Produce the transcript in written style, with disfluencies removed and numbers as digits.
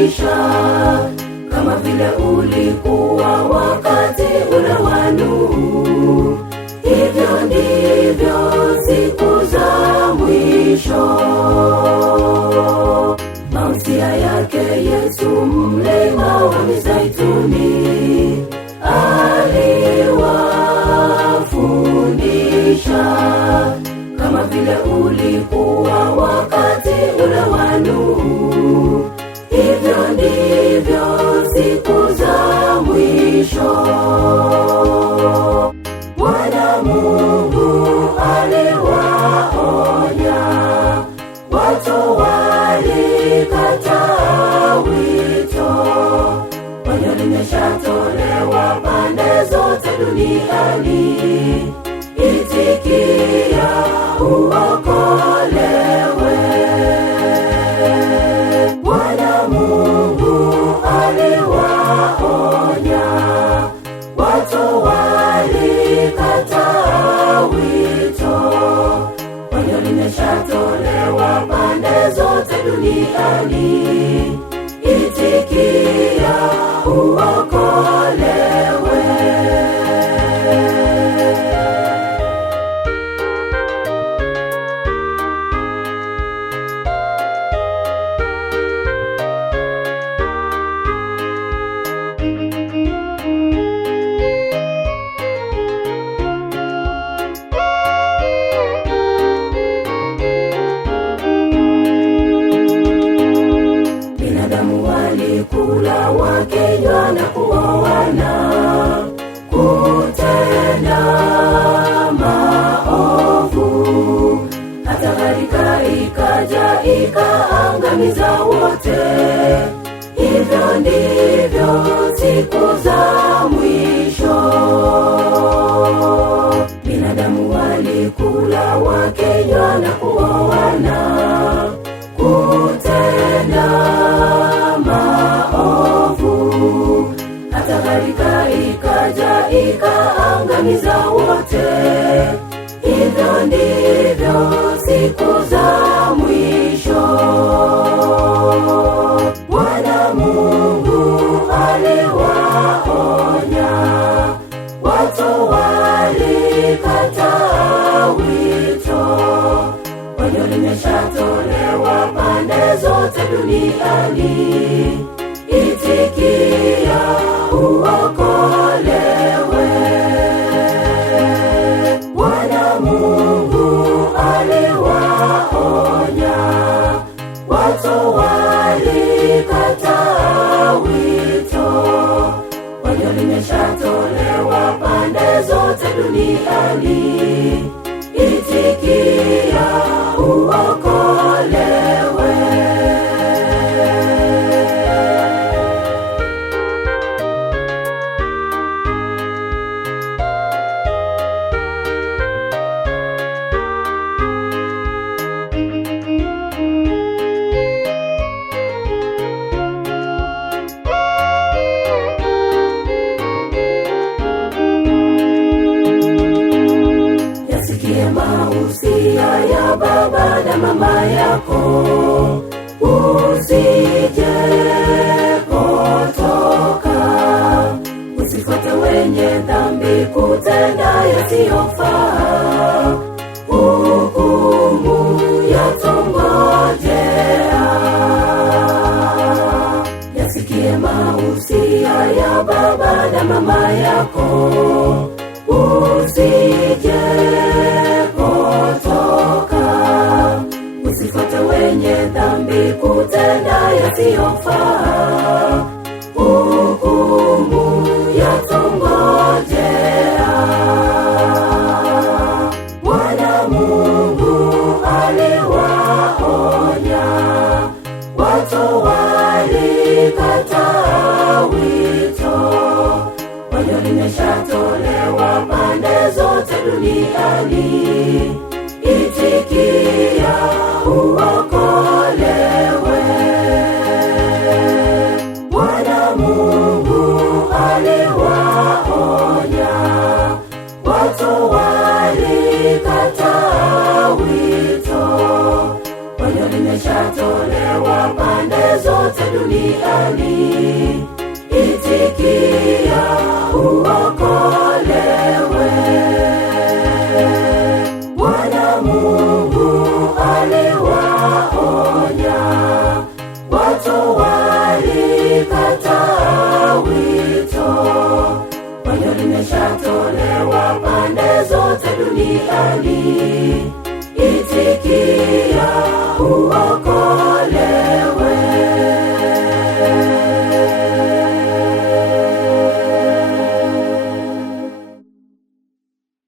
mwisho, kama vile ulikuwa wakati ule wa Nuhu, hivyo ndivyo siku za mwisho. Mausia yake Yesu mlima wa Mizeituni, aliwafundisha kama vile ulikuwa wakati ule wa Nuhu, hivyo ndivyo siku za mwisho. Bwana Mungu aliwaonya, watu walikataa wito. Onyo limeshatolewa pande zote duniani, itikia uokolewe. Bwana Mungu aliwaonya, watu walikataa wito. Onyo limeshatolewa pande zote duniani, itikia uokolewe. Walikula wakinywa na kuoana, kutenda maovu, hata gharika ikaja ikaangamiza wote. Hivyo ndivyo siku za mwisho. Binadamu walikula wakinywa na kuoana, kutenda maovu, hata gharika ikaja ikaangamiza wote. Hivyo ndivyo siku za mwisho. Bwana Mungu aliwaonya, watu walikataa wito. Onyo limeshatolewa pande zote duniani, itikia uokolewe. Bwana Mungu aliwaonya, watu walikataa wito. Onyo limeshatolewa pande zote duniani, itikia uokolewe. Mausia ya baba na mama yako, usije potoka, usifuate wenye dhambi kutenda yasiyofaa, hukumu yatungojea. Yasikie mausia ya baba na mama yako, usije potoka, usifuate wenye dhambi kutenda yasiyofaa, hukumu yatungojea. Bwana Mungu aliwaonya, watu walikataa wito. Onyo limeshatolewa pande zote duniani, itikia uokolewe. Bwana Mungu aliwaonya, watu walikataa wito. onyo limeshatolewa pande zote duniani. Itikia uokolewe. Bwana Mungu aliwaonya, watu walikataa wito. Onyo limeshatolewa pande zote duniani. Itikia uokolewe.